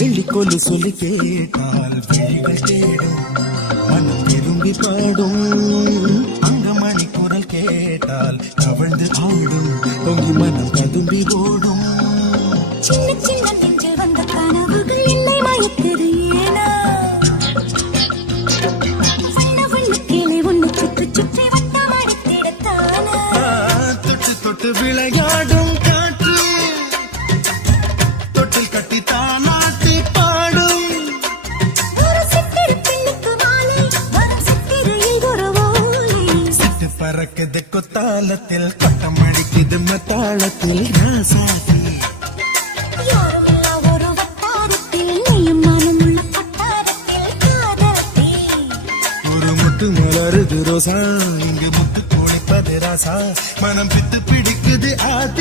வெள்ளிக்கொல்லு சொல்லி கேட்டால் விழிகள் தேடும் மனம் விரும்பி பாடும். அங்கமணி குரல் கேட்டால் கவிழ்ந்து ஆடும் பொங்கி மனம் ததும்பி ஓடும். சின்ன சின்ன நெஞ்சில் வந்த கனவுகள் என்னை மயக்குது ஏனா? வண்ண வண்ண கிளி உன்னை சுற்றி சுற்றி வட்டம் அடித்திடத்தானா ஆ, தொட்டு தொட்டு விளையாடும். பறக்குது கொத்தாலத்தில் கொட்டம் அடிக்குது மத்தாளத்தில் ராசாதி ஒரு முட்டு மலருது ரோசா இங்கு முத்து குளிப்பது ராசா. மனம் பித்து பிடிக்குது ஆதி